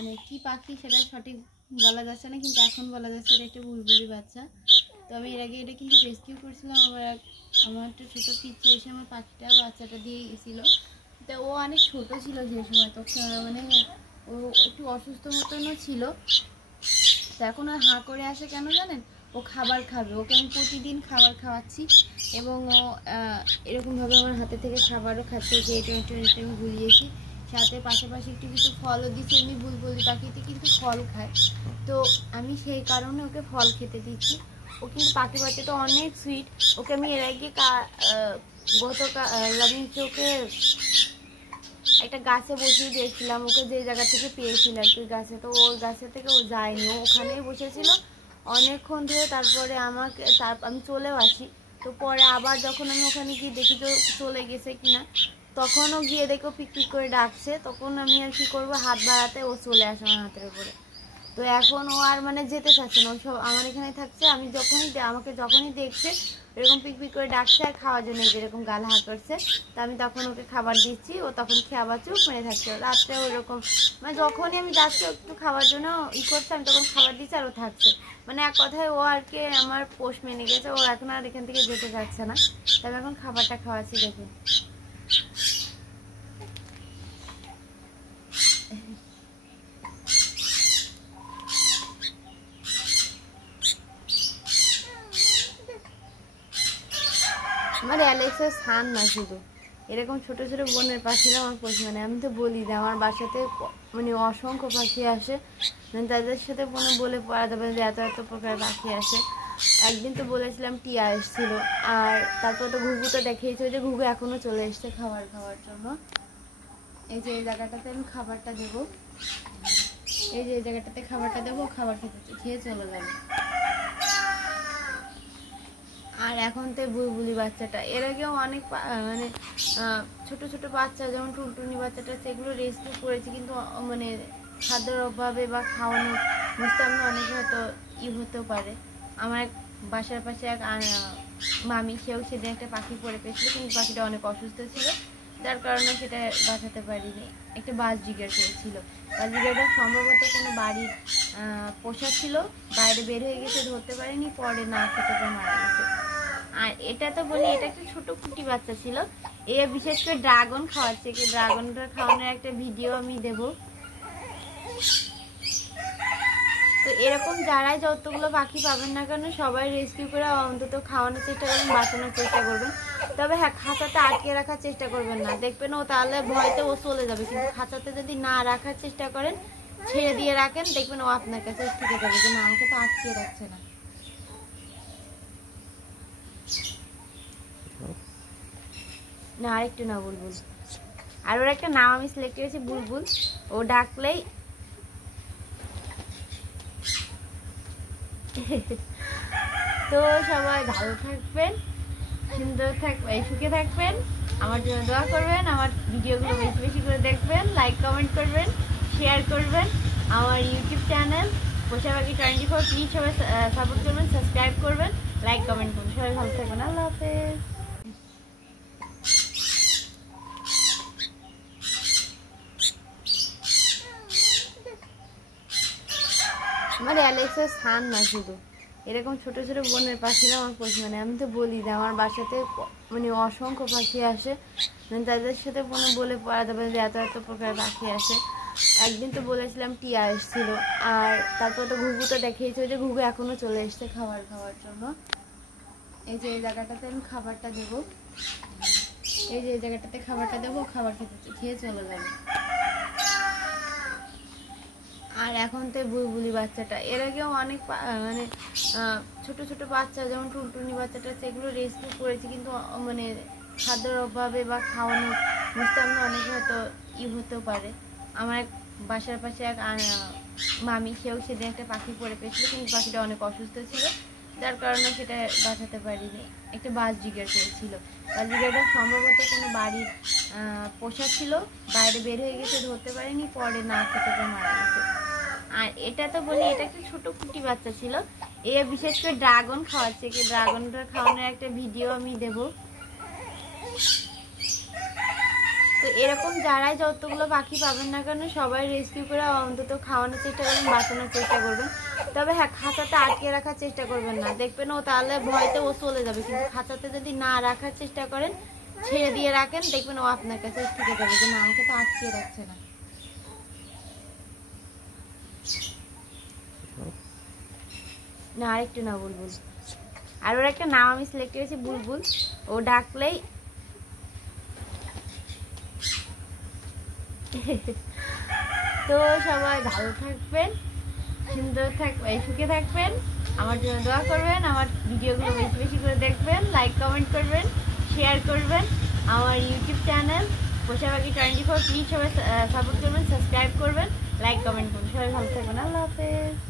মানে কি পাখি সেটা সঠিক বলা যাচ্ছে না, কিন্তু এখন বলা যাচ্ছে এটা একটা বুলবুলি বাচ্চা। তো আমি এর আগে এটা কিন্তু রেস্কিউ করছিলাম। আমার একটা ছোটো পিচ্চি এসে আমার বাচ্চাটা দিয়ে গেছিলো। তা ও অনেক ছোট ছিল যে সময়, তখন মানে ও একটু অসুস্থ মতনও ছিল। তো এখন ও হাঁ করে আসে কেন জানেন? ও খাবার খাবে, ওকে আমি প্রতিদিন খাবার খাওয়াচ্ছি এবং ও এরকমভাবে আমার হাতে থেকে খাবারও খাচ্ছে, যে এটা আমি গুলিয়েছি। সাথে পাশাপাশি একটু কিছু ফলও দিচ্ছি। এমনি বুলবুলি পাখিতে কিন্তু ফল খায়, তো আমি সেই কারণে ওকে ফল খেতে দিচ্ছি। ও কিন্তু পাখি বাচ্চাটা অনেক সুইট। ওকে আমি এর আগে আমি ওকে একটা গাছে বসিয়ে দিয়েছিলাম, ওকে যে জায়গা থেকে পেয়েছিলাম আর কি গাছে। তো ওই গাছে থেকে ও যায়নি, ও ওখানেই বসেছিল অনেকক্ষণ ধরে। তারপরে আমি চলেও আসি। তো পরে আবার যখন আমি ওখানে গিয়ে দেখি যে চলে গেছে কিনা, তখনও গিয়ে দেখো পিক পিক করে ডাকছে। তখন আমি আর কি করবো, হাত বাড়াতে ও চলে আসে আমার হাতের উপরে। তো এখন ও আর মানে যেতে চাচ্ছে না, ও সব আমার এখানে থাকছে। আমি আমাকে যখনই দেখছে এরকম পিক পিক করে ডাকছে আর খাওয়ার জন্য যেরকম গাল হাঁ করছে, তো আমি তখন ওকে খাবার দিচ্ছি। ও তখন খেয়ে আবার চুপ মেরে থাকছে। রাত্রে ওরকম মানে যখনই আমি যাচ্ছি একটু খাওয়ার জন্য করছে, আমি তখন খাবার দিচ্ছি আর ও থাকছে। মানে এক কথায় ও আর কি আমার পোষ মেনে গেছে। ও এখন আর এখান থেকে যেতে চাচ্ছে না, তবে এখন খাবারটা খাওয়াচ্ছি। দেখুন আমার অ্যালেক্সের স্থান না, শুধু এরকম ছোট ছোট বনের পাখিরা আমার পছন্দ। মানে আমি তো বলি যে আমার বাসাতে মানে অসংখ্য পাখি আসে, মানে তাদের সাথে বলে পড়া যাবে যে এত এত প্রকার পাখি আসে। একদিন তো বলেছিলাম টিয়া এসেছিল, আর তারপর তো ঘুঘু তো দেখিয়েছে, যে ঘুঘু এখনো চলে এসছে খাবার খাওয়ার জন্য। এই যে এই জায়গাটাতে আমি খাবারটা দেবো, এই যে এই জায়গাটাতে খাবারটা দেবো, খাবার খেয়ে চলে যাবে। আর এখন তো বুলবুলি বাচ্চাটা, এর আগেও অনেক মানে ছোট ছোট বাচ্চা যেমন টুনটুনি বাচ্চাটা, সেগুলো রেস্কিউ করেছি, কিন্তু মানে খাদ্যের অভাবে বা খাওয়ানো বুঝতাম না, অনেক হয়তো হতেও পারে। আমার এক বাসার পাশে এক মামি, সেদিন একটা পাখি পড়ে পেয়েছিল, কিন্তু পাখিটা অনেক অসুস্থ ছিল, যার কারণে সেটা বাঁচাতে পারিনি। একটা বাজরিগার পেয়েছিল। বাজরিগারটা সম্ভবত কোনো বাড়ির পোষা ছিল, বাইরে বের হয়ে গেছে, ধরতে পারিনি, পরে না খেতে মারা গেছে। আর এটা তো বলি এটা একটা ছোট কুটি বাচ্চা ছিল। এ বিশেষ করে ড্রাগন খাওয়াচ্ছে, ড্রাগনটা খাওয়ানোর একটা ভিডিও আমি দেব। তো এরকম যারাই যতগুলো পাখি পাবেন না কেন, সবাই রেস্কিউ করে অন্তত খাওয়ানোর চেষ্টা করবেন, বাঁচানোর চেষ্টা করবেন। তবে হ্যাঁ, খাঁচাতে আটকে রাখার চেষ্টা করবেন না, দেখবেন ও তাহলে ভয়তে ও চলে যাবে। কিন্তু খাঁচাতে যদি না রাখার চেষ্টা করেন, ছেড়ে দিয়ে রাখেন, দেখবেন ও আপনার কাছে ঠিক যাবে, যে না, আমাকে তো আটকে রাখছে না। না, আরেকটু না, বুলবুল। আর ওর একটা নাম আমি সিলেক্ট করেছি, বুলবুল। ও ডাকলেই তো সবাই ভালো থাকবেন, সুন্দর থাকবেন, সুখে থাকবেন। আমার জন্য দোয়া করবেন, আমার ভিডিওগুলো বেশি বেশি করে দেখবেন, লাইক কমেন্ট করবেন, শেয়ার করবেন। আমার ইউটিউব চ্যানেল পোষা পাখি 24, প্লিজ সবাই সাপোর্ট করবেন, সাবস্ক্রাইব করবেন, লাইক কমেন্ট করবেন। সবাই ভালো থাকবেন, আল্লাহ হাফেজ। আমার অ্যালেক্সের স্থান না, শুধু এরকম ছোট ছোট বনের পাখিরা আমার পছন্দ। মানে আমি তো বলি যে আমার বাসাতে মানে অসংখ্য পাখি আসে, মানে তাদের সাথে বলে পড়া যাবে যে এত এত প্রকার পাখি আসে। একদিন তো বলেছিলাম টিয়া এসেছিল, আর তারপর তো ঘুঘু তো দেখিয়েছে, যে ঘুঘু এখনো চলে এসছে খাবার খাওয়ার জন্য। এই যে এই জায়গাটাতে আমি খাবারটা দেবো, এই যে এই জায়গাটাতে খাবারটা দেবো, খাবার খেয়ে চলে যাবে। আর এখন তো বুলবুলি বাচ্চাটা, এর আগেও অনেক মানে ছোট ছোট বাচ্চা যেমন টুনটুনি বাচ্চাটা, সেগুলো রেস্কিউ করেছি, কিন্তু মানে খাদ্যের অভাবে বা খাওয়ানো বুঝতাম না, অনেক হয়তো হতেও পারে। আমার এক বাসার পাশে এক মামি, সেদিন একটা পাখি পড়ে পেয়েছিল, কিন্তু পাখিটা অনেক অসুস্থ ছিল, যার কারণে সেটা বাঁচাতে পারিনি। একটা বাজরিগার পেয়েছিল। বাজরিগারটা সম্ভবত কোনো বাড়ির পোষা ছিল, বাইরে বের হয়ে গেছে, ধরতে পারিনি, পরে না খেতে মারা গেছে। আর এটা তো বলি এটা একটা ছোট কুটি বাচ্চা ছিল। এ বিশেষ করে ড্রাগন খাওয়াচ্ছে, ড্রাগনটা খাওয়ানোর একটা ভিডিও আমি দেব। তো এরকম যারাই যতগুলো পাখি পাবেন না কেন সবাই রেস্কিউ করে অন্তত খাওয়ানোর চেষ্টা করবেন, বাঁচানোর চেষ্টা করবেন। তবে হ্যাঁ, খাঁচাতে আটকে রাখার চেষ্টা করবেন না, দেখবেন ও তাহলে ভয়তে ও চলে যাবে। কিন্তু খাঁচাতে যদি না রাখার চেষ্টা করেন, ছেড়ে দিয়ে রাখেন, দেখবেন ও আপনার কাছে থেকে যাবে যে না, আমাকে তো আটকে রাখছে না। না আরেকটু না, বুলবুল। আর ওর একটা নাম আমি সিলেক্ট করেছি বুলবুল, ও ডাকলেই তো সবাই ভালো থাকবেন, সুন্দর থাকবেন, সুখে থাকবেন, আমার জন্য দোয়া করবেন, আমার ভিডিওগুলো বেশি বেশি করে দেখবেন, লাইক কমেন্ট করবেন, শেয়ার করবেন। আমার ইউটিউব চ্যানেল পোষা পাখি 24 প্লিজ সবাই সাপোর্ট করবেন, সাবস্ক্রাইব করবেন, লাইক কমেন্ট করবেন। সবাই ভালো থাকবেন, আল্লাহ হাফেজ।